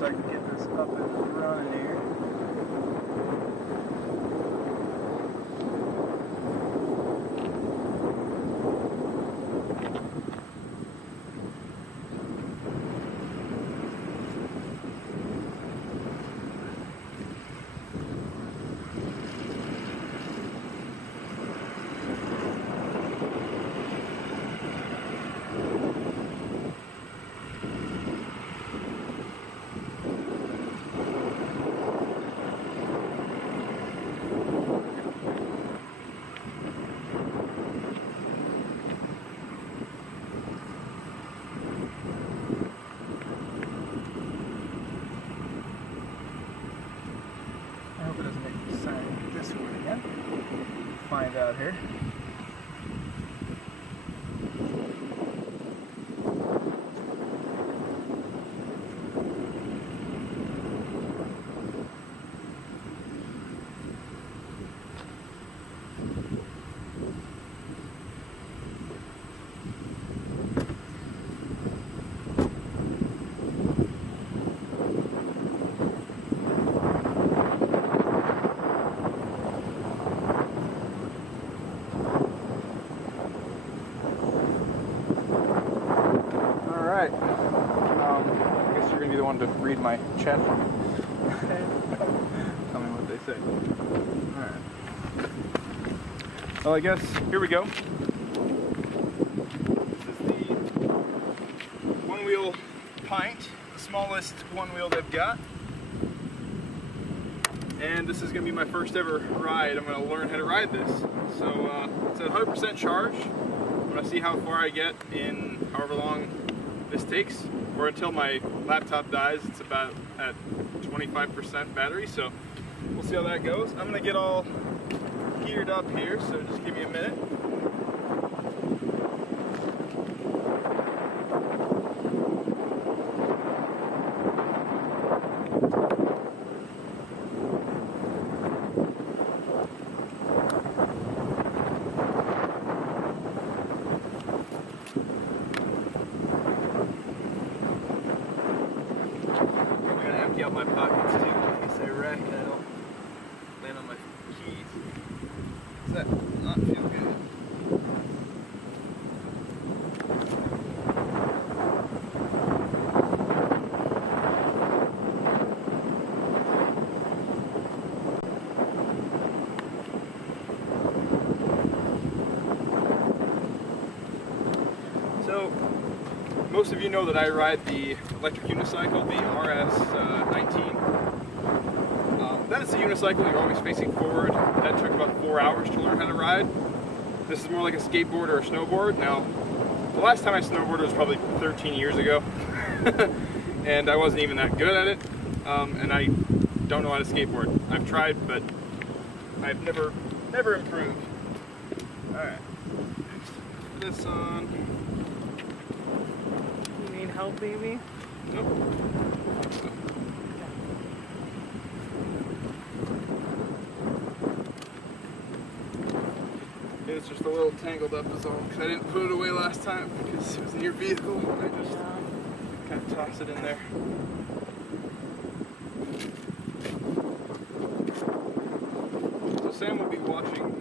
so I can get this up and running here. I hope it doesn't make me sign this one again. Find out here. I guess you're going to be the one to read my chat for me. Tell me what they say. Alright. Well, I guess, here we go. This is the OneWheel Pint, the smallest OneWheel they've got. And this is going to be my first ever ride. I'm going to learn how to ride this. So it's at 100% charge. I'm going to see how far I get in however long this takes, or until my laptop dies. It's about at 25% battery, so we'll see how that goes. I'm gonna get all geared up here, so just give me a minute. Out my pockets too in case I wreck and I don't land on my keys. Does that not feel good? So, most of you know that I ride the electric unicycle, the RS-19. That is a unicycle, you're always facing forward. That took about 4 hours to learn how to ride. This is more like a skateboard or a snowboard. Now, the last time I snowboarded was probably 13 years ago. And I wasn't even that good at it. And I don't know how to skateboard. I've tried, but I've never improved. Alright, put this on. You need help, baby? Nope. It's just a little tangled up is all, because I didn't put it away last time because it was in your vehicle and I just kind of toss it in there. So Sam will be watching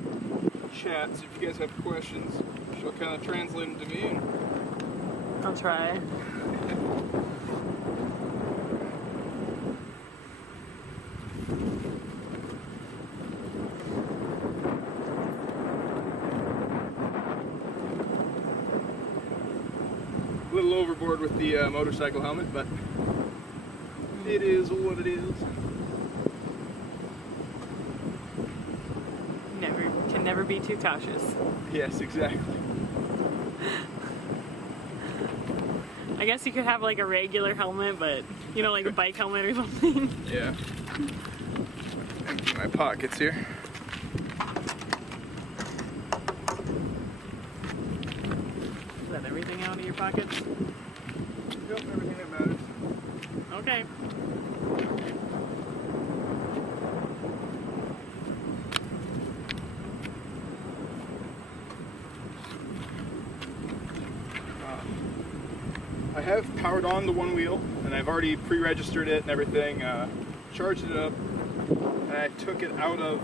chat, so if you guys have questions, she'll kind of translate them to me. And I'll try. A little overboard with the motorcycle helmet, but it is what it is. Can never be too cautious. Yes, exactly. I guess you could have like a regular helmet, but you know, like a bike helmet or something. Yeah. Empty my pockets here. Is that everything out of your pockets? Yep, everything that matters. Okay. I have powered on the OneWheel, and I've already pre-registered it and everything, charged it up, and I took it out of,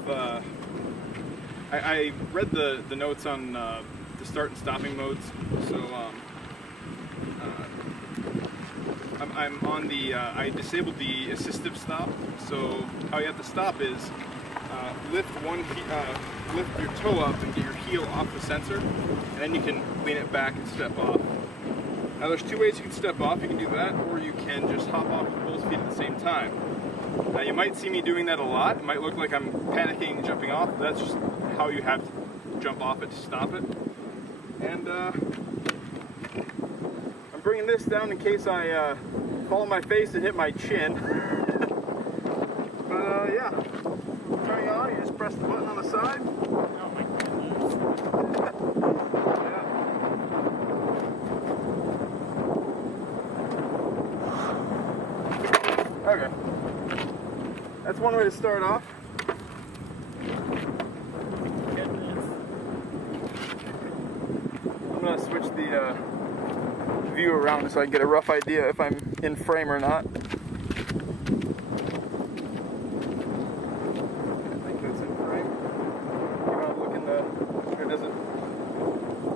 I read the notes on the start and stopping modes, so I'm on the, I disabled the assistive stop, so how you have to stop is lift your toe up and get your heel off the sensor, and then you can lean it back and step off. Now there's two ways you can step off. You can do that, or you can just hop off with both feet at the same time. Now you might see me doing that a lot. It might look like I'm panicking and jumping off, but that's just how you have to jump off it to stop it. And I'm bringing this down in case I fall on my face and hit my chin. But yeah, turning on, you just press the button on the side. Oh my goodness. Yeah. Okay. That's one way to start off. Goodness. I'm gonna switch the view around so I can get a rough idea if I'm in frame or not. I think that's in frame. You want to look in the, or does it,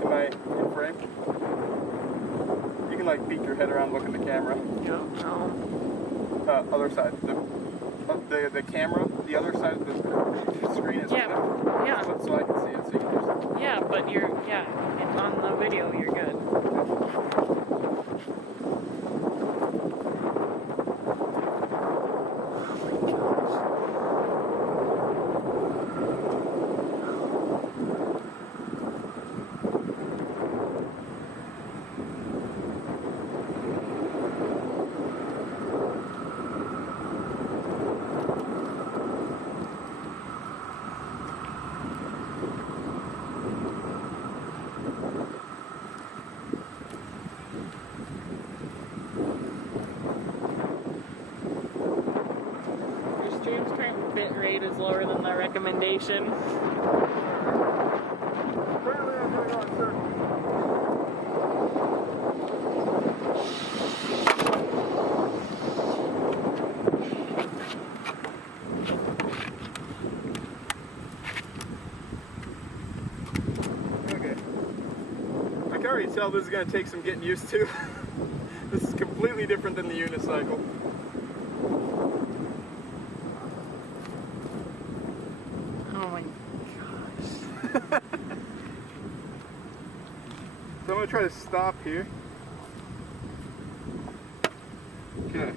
am I in frame? You can like peek your head around, look at the camera. No. Other side. The camera, the other side of the screen is Yeah. Yeah. so I can see it. So you can just, Yeah, but on the video you're good. Your stream's current bit rate is lower than the recommendation. apparently I'm going on circles. Okay. I can already tell this is going to take some getting used to. This is completely different than the unicycle. Oh my gosh. So I'm going to try to stop here. Okay.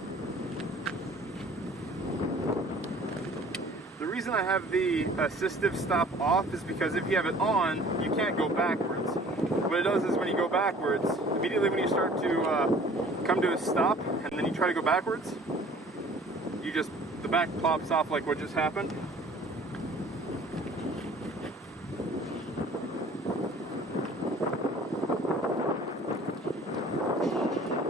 The reason I have the assistive stop off is because if you have it on, you can't go backwards. What it does is when you go backwards, immediately when you start to come to a stop and then you try to go backwards, the back pops off like what just happened.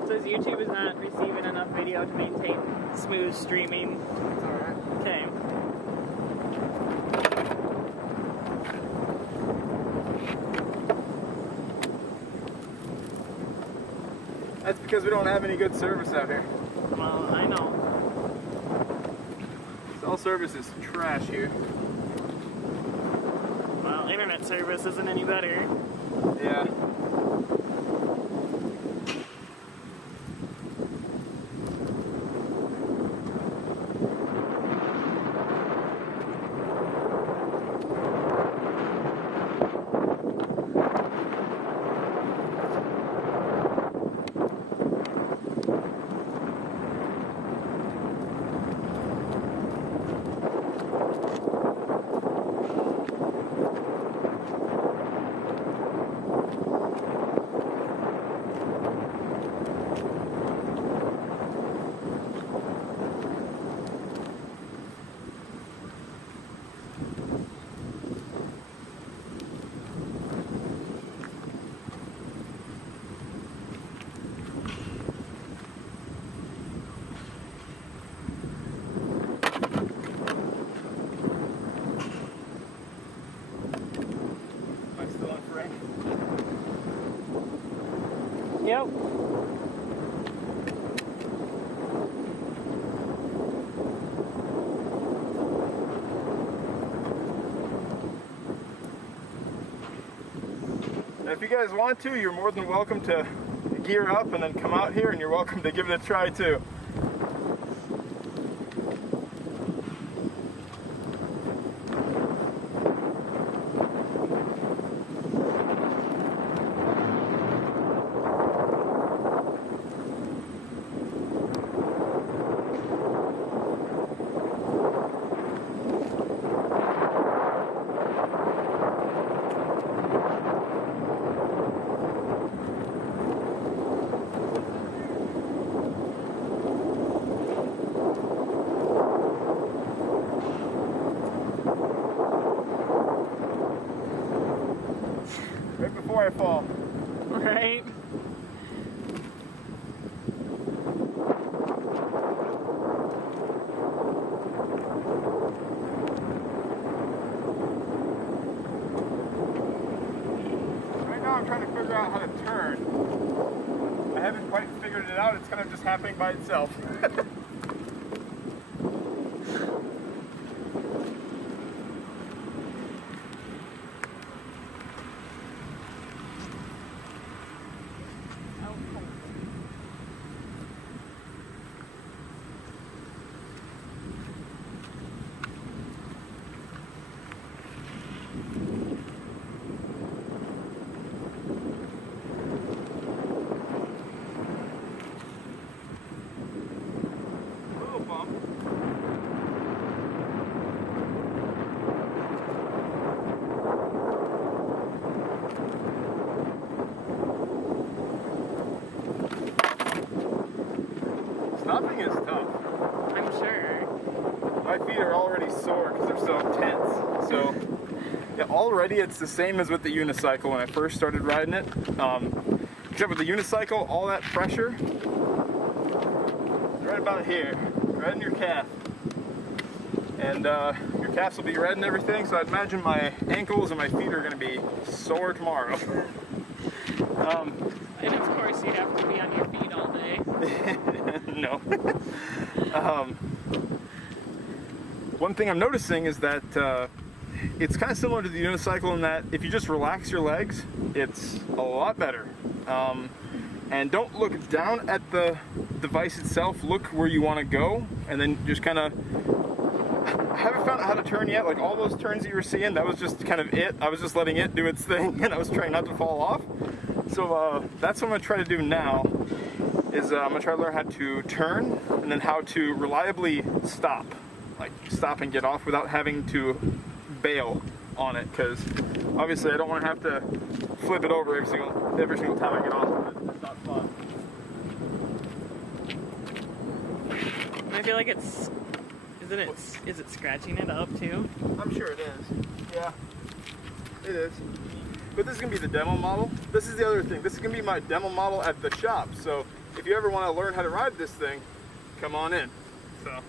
It says YouTube is not receiving enough video to maintain smooth streaming. That's alright. Okay. That's because we don't have any good service out here. Well, I know. Cell service is trash here. Well, internet service isn't any better. Yeah. if you guys want to, you're more than welcome to gear up and then come out here, and you're welcome to give it a try too. Right before I fall. Right. Right now I'm trying to figure out how to turn. I haven't quite figured it out. It's kind of just happening by itself. Stopping is tough. I'm sure. My feet are already sore because they're so tense. So, yeah, already it's the same as with the unicycle when I first started riding it. Except with the unicycle, all that pressure is right about here, right in your calf. And your calves will be red and everything, so I'd imagine my ankles and my feet are going to be sore tomorrow. And of course you have to be on your feet all day. No. One thing I'm noticing is that it's kind of similar to the unicycle in that if you just relax your legs, it's a lot better. And don't look down at the device itself, look where you want to go, and then just kind of, I haven't found out how to turn yet. Like all those turns that you were seeing, that was just kind of it. I was just letting it do its thing, and I was trying not to fall off. So that's what I'm going to try to do now, is I'm going to try to learn how to turn, and then how to reliably stop. Like stop and get off without having to bail on it, because obviously I don't want to have to flip it over every single time I get off of it. It's not fun. I feel like is it scratching it up too? I'm sure it is. Yeah, it is. But this is going to be the demo model. This is the other thing. This is going to be my demo model at the shop. So if you ever want to learn how to ride this thing, come on in. So.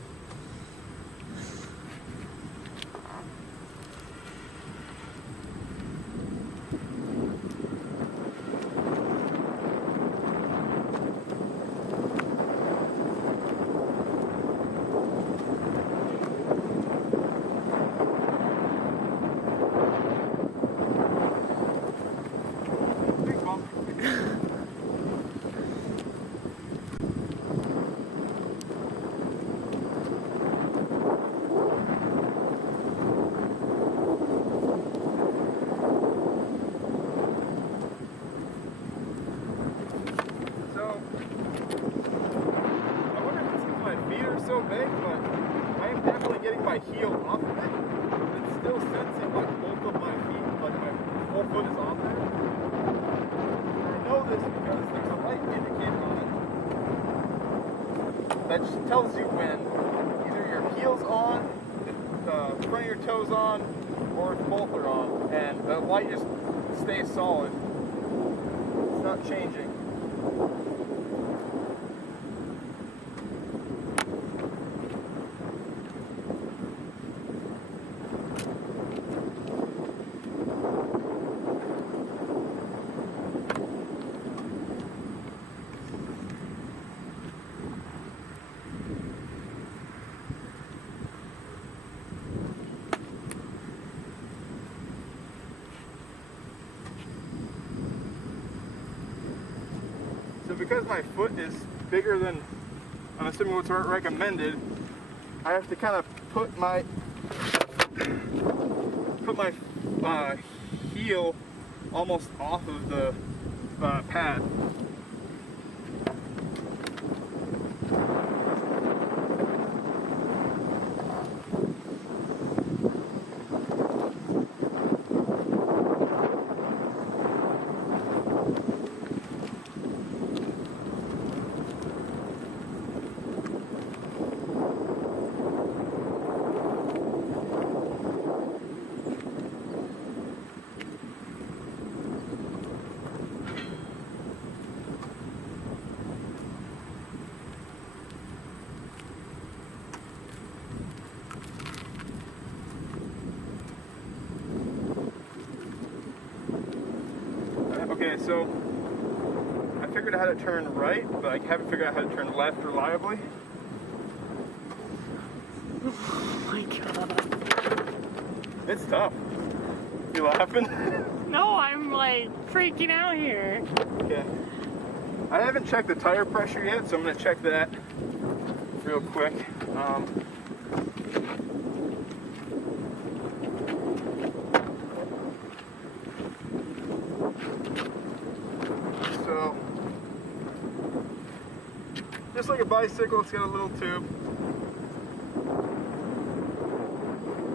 So big, but I am definitely getting my heel off of it. It's still sensing like both of my feet, like my whole foot is on there. And I know this because there's a light indicator on it that just tells you when either your heel's on, the front of your toes on, or if both are on. And the light just stays solid. It's not changing. because my foot is bigger than, I'm assuming what's recommended, I have to kind of put my heel almost off of the pad. Okay, so I figured out how to turn right, but I haven't figured out how to turn left reliably. Oh my god. It's tough. You laughing? No, I'm like freaking out here. Okay. I haven't checked the tire pressure yet, so I'm going to check that real quick. So, just like a bicycle, it's got a little tube.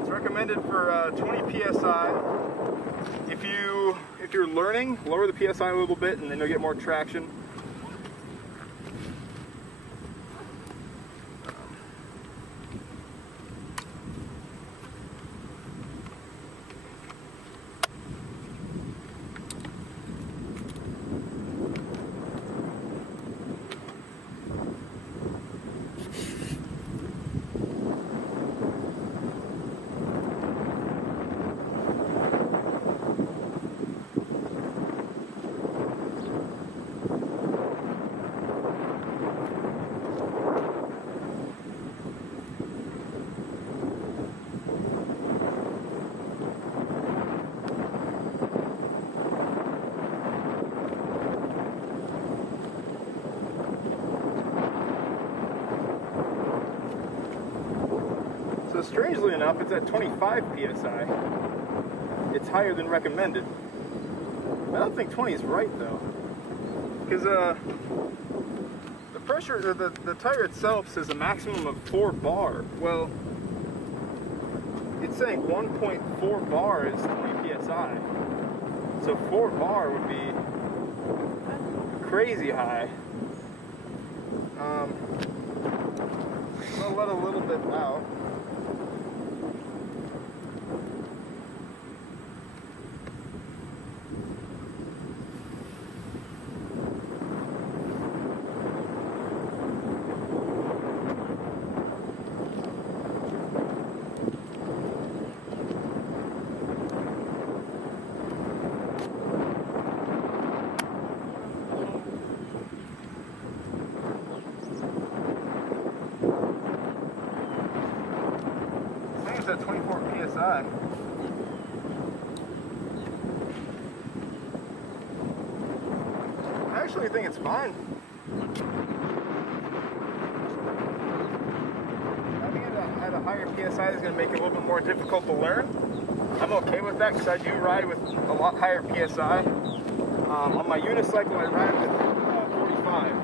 It's recommended for 20 psi. If you're learning, lower the psi a little bit, and then you'll get more traction. So strangely enough, it's at 25 psi. It's higher than recommended. I don't think 20 is right though, because the pressure, the tire itself says a maximum of 4 bar. Well, it's saying 1.4 bar is 20 psi. So 4 bar would be crazy high. I'll let a little bit out. At 24 psi. I actually think it's fine. Having it at a higher psi is going to make it a little bit more difficult to learn. I'm okay with that because I do ride with a lot higher psi. On my unicycle, I ride with 45.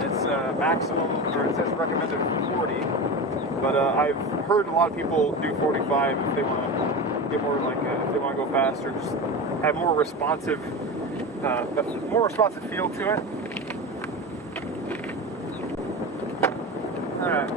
It's maximum, or it says recommended 40. But I've heard a lot of people do 45 if they want to get more, like, if they want to go faster, just have more responsive feel to it. All right.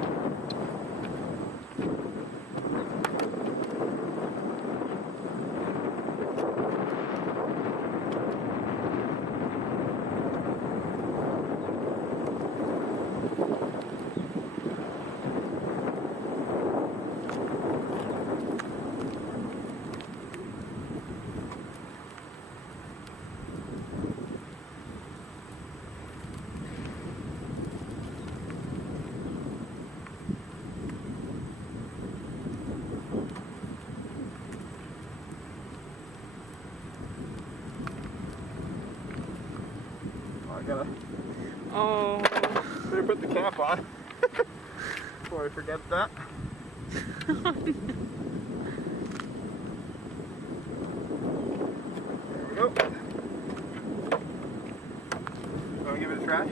Oh. Better put the cap on before I forget that. There we go. Want to give it a try?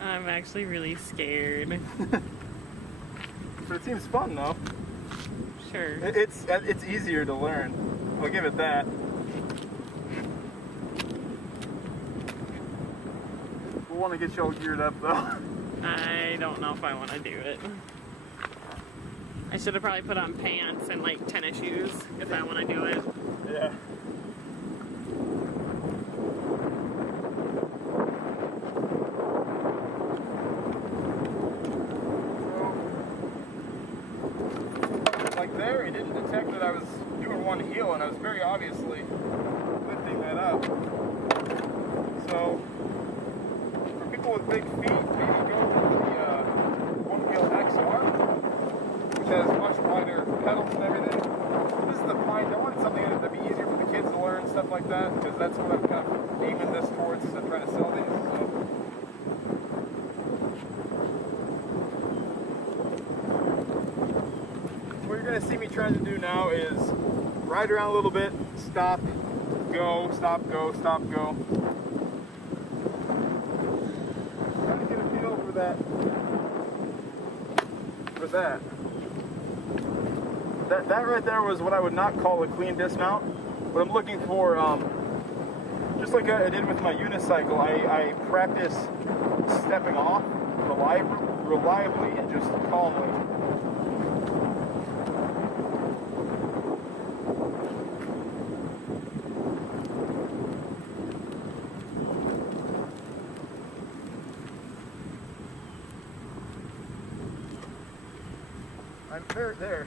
I'm actually really scared. But it seems fun though. Sure. It's easier to learn. I'll give it that. We'll want to get you all geared up though. I don't know if I want to do it. I should have probably put on pants and like tennis shoes if I want to do it. Yeah. Like there, he didn't detect that I was doing one heel, and I was very obviously lifting that up. So, for people with big feet, maybe go with the OneWheel XR, which has much wider pedals and everything. This is the Pint. I wanted something that'd be easier for the kids to learn, stuff like that, because that's what I'm kind of aiming this towards as I'm trying to sell these. So. What you're going to see me trying to do now is ride around a little bit, stop, go, stop, go, stop, go. Trying to get a feel for that. That right there was what I would not call a clean dismount. What I'm looking for, just like I did with my unicycle, I practice stepping off reliably and just calmly. I'm there.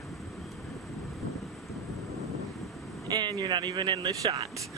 And you're not even in the shot.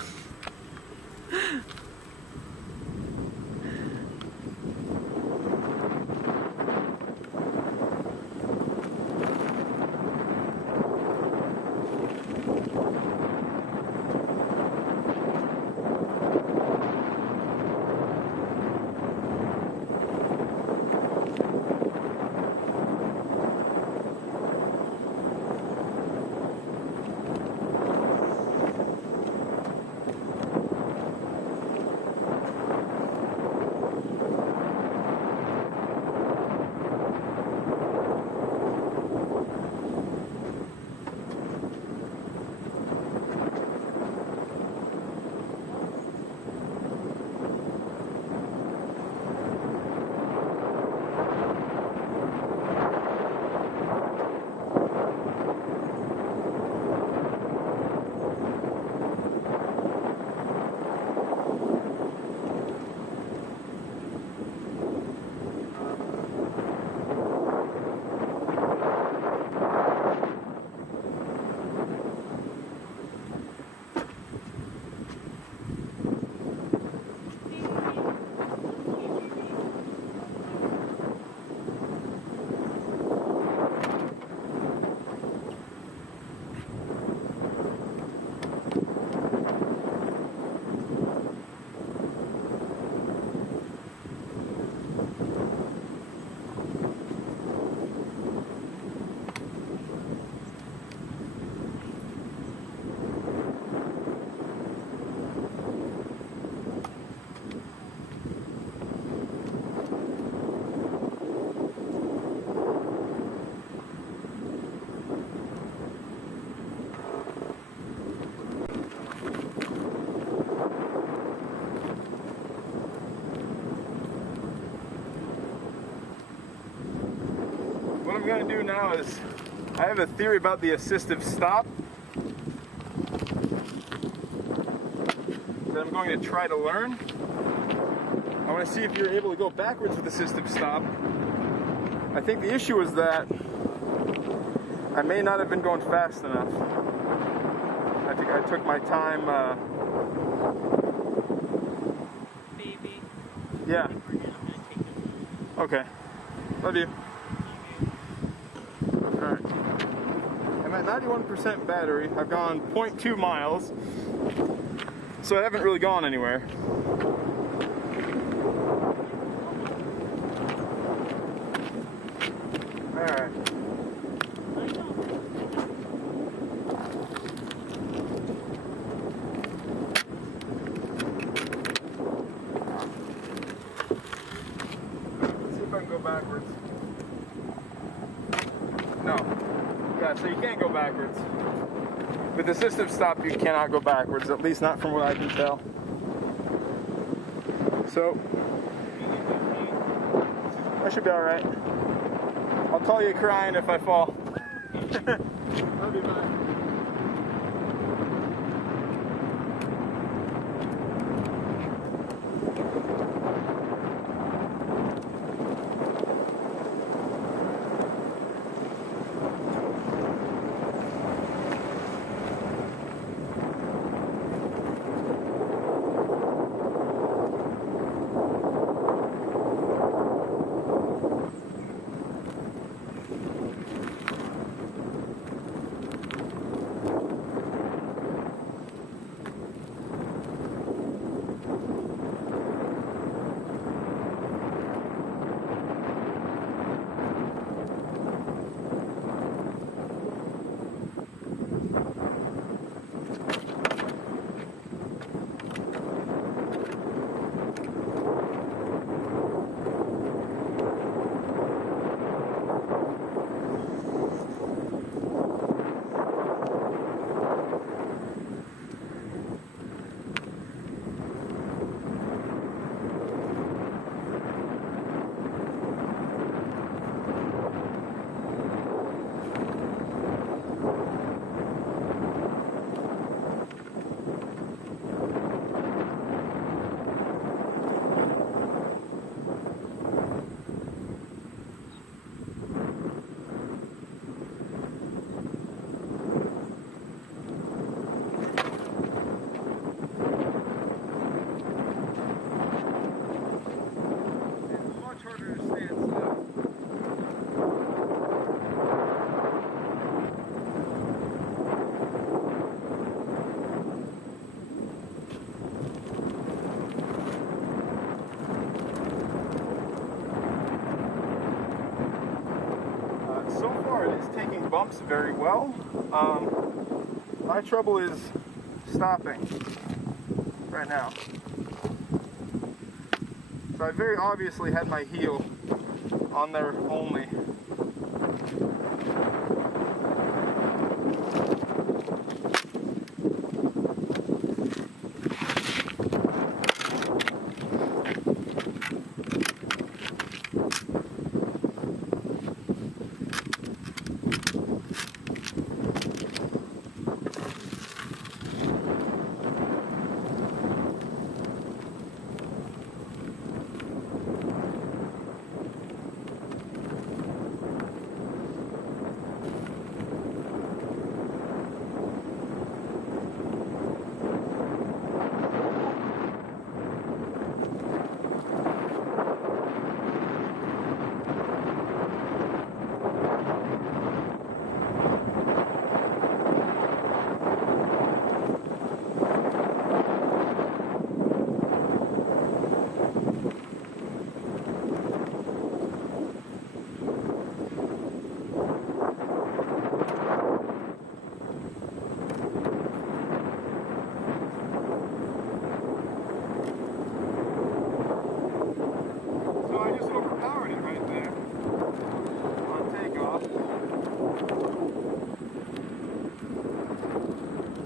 What I'm going to do now is, I have a theory about the assistive stop that I'm going to try to learn. I want to see if you're able to go backwards with assistive stop. I think the issue is that I may not have been going fast enough. I think I took my time. Baby. Yeah. Okay. Love you. Alright. I'm at 91% battery. I've gone 0.2 miles. So I haven't really gone anywhere. No. Yeah, so you can't go backwards. With assistive stop, you cannot go backwards, at least not from what I can tell. So, I should be alright. I'll call you crying if I fall. I'll be back. Taking bumps very well. My trouble is stopping right now. So I very obviously had my heel on there only.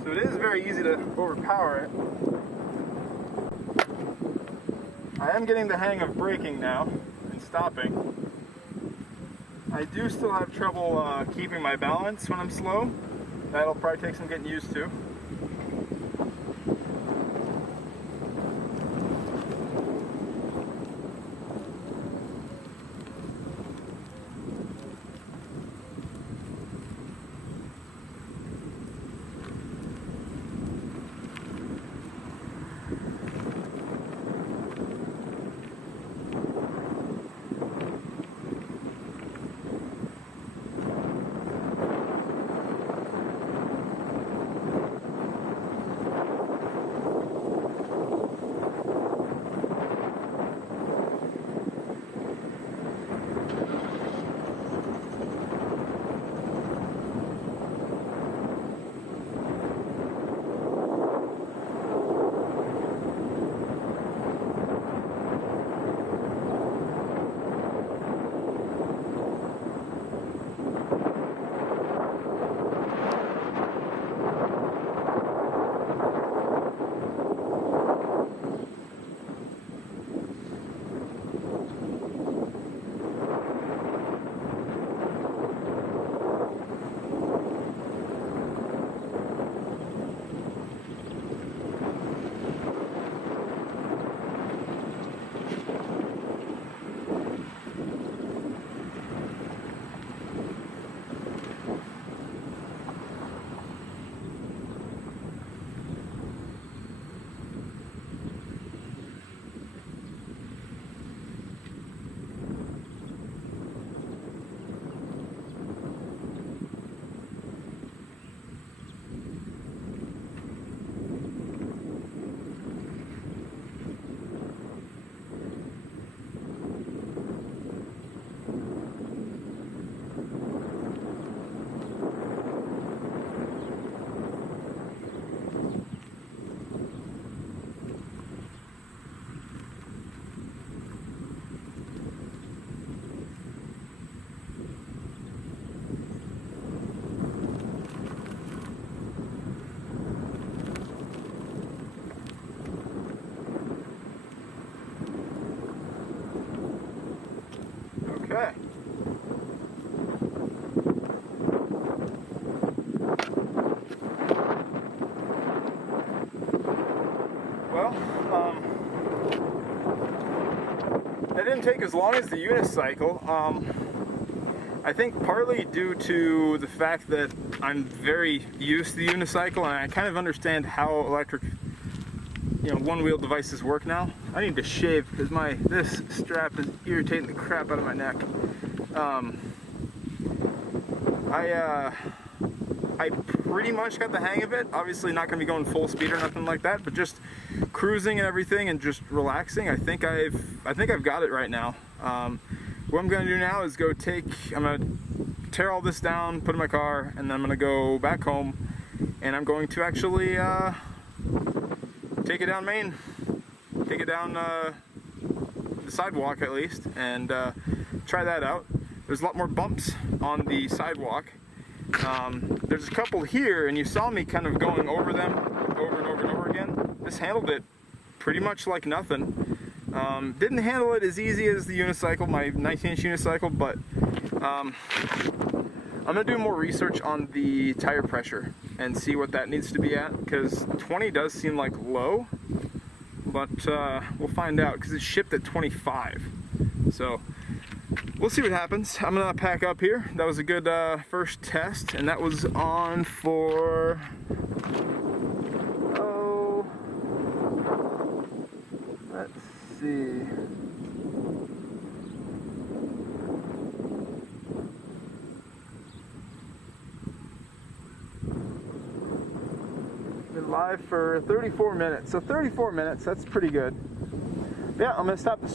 So it is very easy to overpower it. I am getting the hang of braking now and stopping. I do still have trouble keeping my balance when I'm slow. That'll probably take some getting used to. take as long as the unicycle. I think partly due to the fact that I'm very used to the unicycle and I kind of understand how electric, one-wheel devices work now. I need to shave because this strap is irritating the crap out of my neck. I pretty much got the hang of it. Obviously not going to be going full speed or nothing like that, but just cruising and everything and just relaxing. I think I've got it right now. What I'm going to do now is I'm going to tear all this down, put it in my car, and then I'm going to go back home, and I'm going to actually take it down Main, take it down the sidewalk at least, and try that out. There's a lot more bumps on the sidewalk. There's a couple here, and you saw me kind of going over them over and over and over again. This handled it pretty much like nothing. Didn't handle it as easy as the unicycle, my 19-inch unicycle, but I'm going to do more research on the tire pressure and see what that needs to be at, because 20 does seem like low, but we'll find out, because it's shipped at 25. So we'll see what happens. I'm going to pack up here. That was a good first test, and that was on for... let's see. Been live for 34 minutes. So 34 minutes, that's pretty good. Yeah, I'm going to stop the